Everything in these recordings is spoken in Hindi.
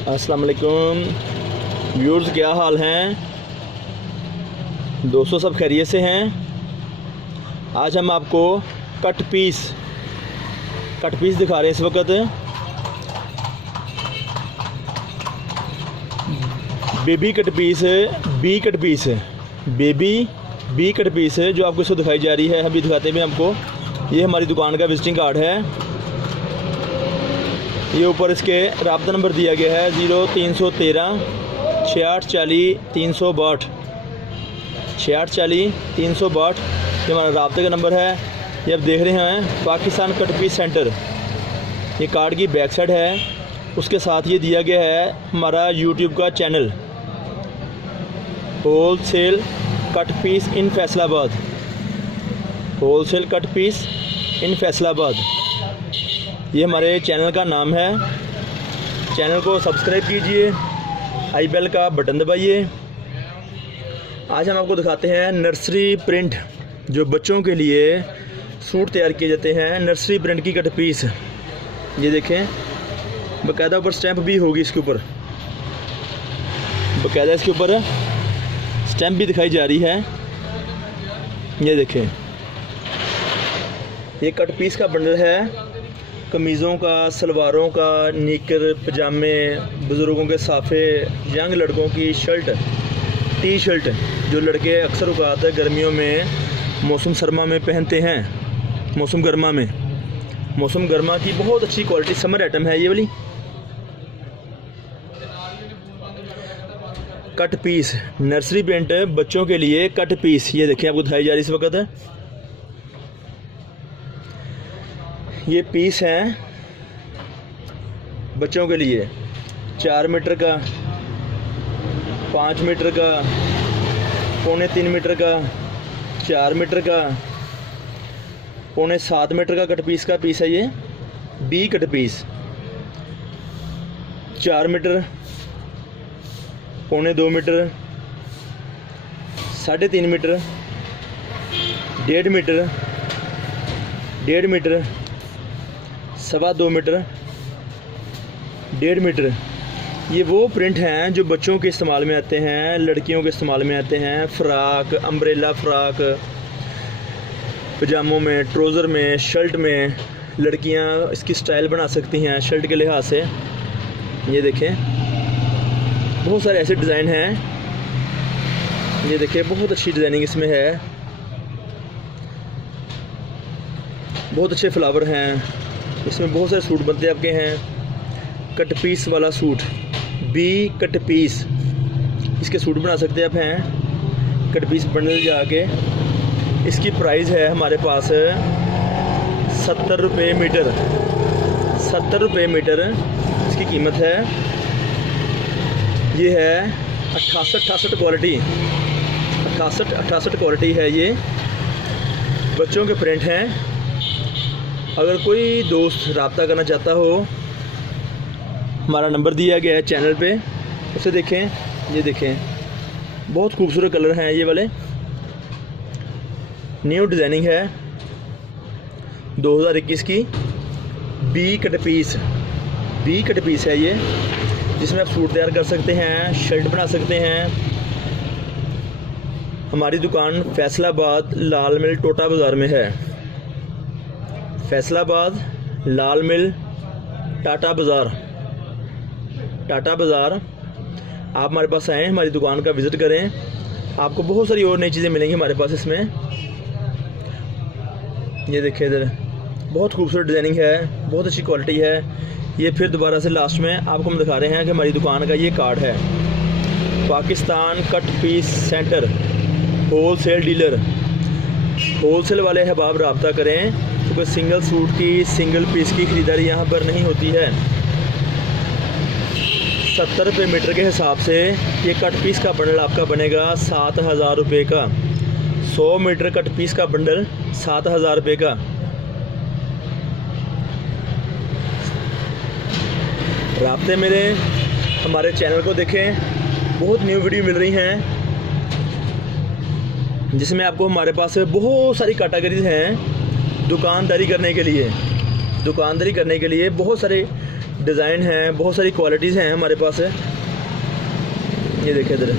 अस्सलाम वालेकुम व्यूअर्स, क्या हाल हैं दोस्तों? सब खैरियत से हैं। आज हम आपको कट पीस दिखा रहे हैं। इस वक्त baby cut piece, B cut piece जो आपको इसको दिखाई जा रही है। अभी दिखाते हैं आपको। ये हमारी दुकान का विजिटिंग कार्ड है। ये ऊपर इसके राब्ता नंबर दिया गया है 0313 6840 362 6840 362। ये हमारा राब्ते का नंबर है। ये आप देख रहे हैं पाकिस्तान कट पीस सेंटर। ये कार्ड की बैक साइड है। उसके साथ ये दिया गया है हमारा यूट्यूब का channel, wholesale cut piece in Faisalabad, wholesale cut piece in Faisalabad. ये हमारे चैनल का नाम है। चैनल को सब्सक्राइब कीजिए, आई बेल का बटन दबाइए। आज हम आपको दिखाते हैं नर्सरी प्रिंट, जो बच्चों के लिए सूट तैयार किए जाते हैं। नर्सरी प्रिंट की कट पीस, ये देखें, बाकायदा ऊपर स्टैंप भी होगी। इसके ऊपर बाकायदा इसके ऊपर स्टैंप भी दिखाई जा रही है। ये देखें, ये कट पीस का बंडल है। कमीज़ों का, सलवारों का, निकर, पजामे, बुज़ुर्गों के साफ़े, यंग लड़कों की शर्ट, टी शर्ट, जो लड़के अक्सर औक़ात गर्मियों में मौसम सरमा में पहनते हैं। मौसम गर्मा की बहुत अच्छी क्वालिटी समर आइटम है ये वाली। कट पीस नर्सरी प्रिंट बच्चों के लिए कट पीस, ये देखिए आपको दिखाई जा रही इस वक्त। ये पीस है बच्चों के लिए 4 मीटर का, 5 मीटर का, 3.25 मीटर का, 4 मीटर का, 7.25 मीटर का कट पीस का पीस है। ये B cut piece 4 metre, 2.25 metre, 3.5 metre, 1.5 metre, 1.5 metre, 2.25 metre, 1.5 metre. ये वो प्रिंट हैं जो बच्चों के इस्तेमाल में आते हैं, लड़कियों के इस्तेमाल में आते हैं। फ़्राक, अम्ब्रेला फ़्राक, पजामों में, ट्राउज़र में, शर्ट में लड़कियां इसकी स्टाइल बना सकती हैं शर्ट के लिहाज से। ये देखें, बहुत सारे ऐसे डिज़ाइन हैं। ये देखिए, बहुत अच्छी डिज़ाइनिंग इसमें है। बहुत अच्छे फ्लावर हैं इसमें। बहुत सारे सूट बनते आपके हैं। कट पीस वाला सूट, बी कट पीस, इसके सूट बना सकते आप हैं। कट पीस बंडल जाके इसकी प्राइस है हमारे पास 70 रुपये मीटर। 70 रुपये मीटर इसकी कीमत है। ये है 68 क्वालिटी, 68 क्वालिटी है। ये बच्चों के प्रिंट हैं। अगर कोई दोस्त रब्ता करना चाहता हो, हमारा नंबर दिया गया है चैनल पे, उसे देखें। ये देखें, बहुत खूबसूरत कलर हैं ये वाले। न्यू डिज़ाइनिंग है 2021 की। बी कट पीस है ये, जिसमें आप सूट तैयार कर सकते हैं, शर्ट बना सकते हैं। हमारी दुकान फैसलाबाद लाल मिल टोटा बाज़ार में है। फैसलाबाद लाल मिल टाटा बाज़ार। आप हमारे पास आएँ, हमारी दुकान का विज़िट करें। आपको बहुत सारी और नई चीज़ें मिलेंगी हमारे पास इसमें। ये देखिए, इधर बहुत खूबसूरत डिज़ाइनिंग है, बहुत अच्छी क्वालिटी है। ये फिर दोबारा से लास्ट में आपको हम दिखा रहे हैं कि हमारी दुकान का ये कार्ड है। Pakistan cut piece centre, wholesale dealer. Wholesale वाले अहबाब रब्ता करें, क्योंकि सिंगल सूट की, सिंगल पीस की ख़रीदारी यहाँ पर नहीं होती है। 70 रुपये मीटर के हिसाब से ये कट पीस का बंडल आपका बनेगा 7,000 रुपये का। 100 मीटर कट पीस का बंडल 7,000 रुपये का। राब्ते मेरे हमारे चैनल को देखें, बहुत न्यू वीडियो मिल रही हैं, जिसमें आपको हमारे पास बहुत सारी कैटेगरीज हैं दुकानदारी करने के लिए बहुत सारे डिज़ाइन हैं, बहुत सारी क्वालिटीज़ हैं हमारे पास है। ये देखिए इधर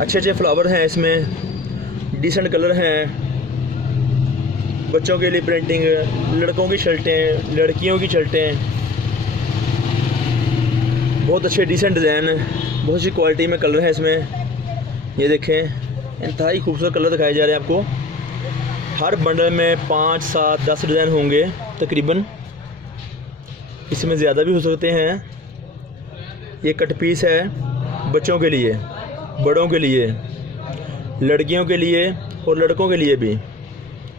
अच्छे अच्छे फ्लावर हैं, इसमें डिसेंट कलर हैं। बच्चों के लिए प्रिंटिंग, लड़कों की शर्टें, लड़कियों की शर्टें, बहुत अच्छे डिसेंट डिज़ाइन, बहुत अच्छी क्वालिटी में कलर हैं इसमें। ये देखें इंतहाई खूबसूरत कलर दिखाए जा रहे हैं आपको। हर बंडल में 5, 7, 10 डिज़ाइन होंगे तकरीबन, इसमें ज़्यादा भी हो सकते हैं। ये कट पीस है बच्चों के लिए, बड़ों के लिए, लड़कियों के लिए और लड़कों के लिए भी।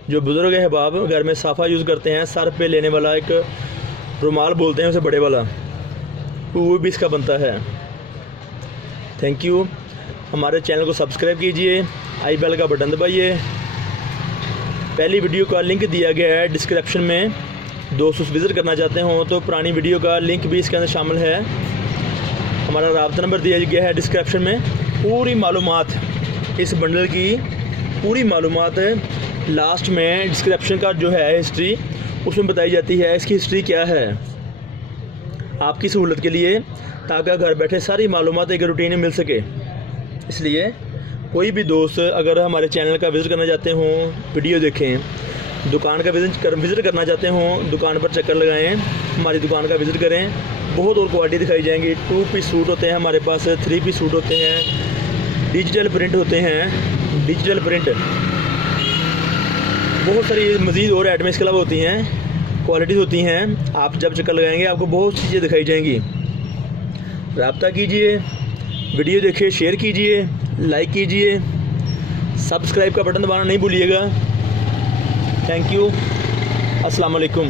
जो बुज़ुर्ग अहबाब घर में साफ़ा यूज़ करते हैं, सर पे लेने वाला एक रुमाल बोलते हैं उसे, बड़े वाला, वो भी इसका बनता है। Thank you. हमारे चैनल को सब्सक्राइब कीजिए, आई बेल का बटन दबाइए। पहली वीडियो का लिंक दिया गया है डिस्क्रिप्शन में, दोस्त उस विज़िट करना चाहते हो तो पुरानी वीडियो का लिंक भी इसके अंदर शामिल है। हमारा राब्ता नंबर दिया गया है डिस्क्रिप्शन में। पूरी मालूमात, इस बंडल की पूरी मालूमात लास्ट में डिस्क्रिप्शन का जो है हिस्ट्री, उसमें बताई जाती है इसकी हिस्ट्री क्या है, आपकी सहूलत के लिए, ताकि घर बैठे सारी मालूमात एक रूटीन में मिल सके। इसलिए कोई भी दोस्त अगर हमारे चैनल का विज़िट करना चाहते हों, वीडियो देखें, दुकान का विज़िट करना चाहते हों, दुकान पर चक्कर लगाएं, हमारी दुकान का विज़िट करें। बहुत और क्वालिटी दिखाई जाएंगी। 2 पीस सूट होते हैं हमारे पास, 3 पीस सूट होते हैं, डिजिटल प्रिंट होते हैं, डिजिटल प्रिंट, बहुत सारी मज़ीद और आइटमें इसके अलावा होती हैं, क्वालिटीज़ होती हैं। आप जब चक्कर लगाएंगे आपको बहुत चीज़ें दिखाई जाएंगी। राब्ता कीजिए, वीडियो देखिए, शेयर कीजिए, लाइक कीजिए, सब्सक्राइब का बटन दबाना नहीं भूलिएगा। Thank you. अस्सलाम वालेकुम।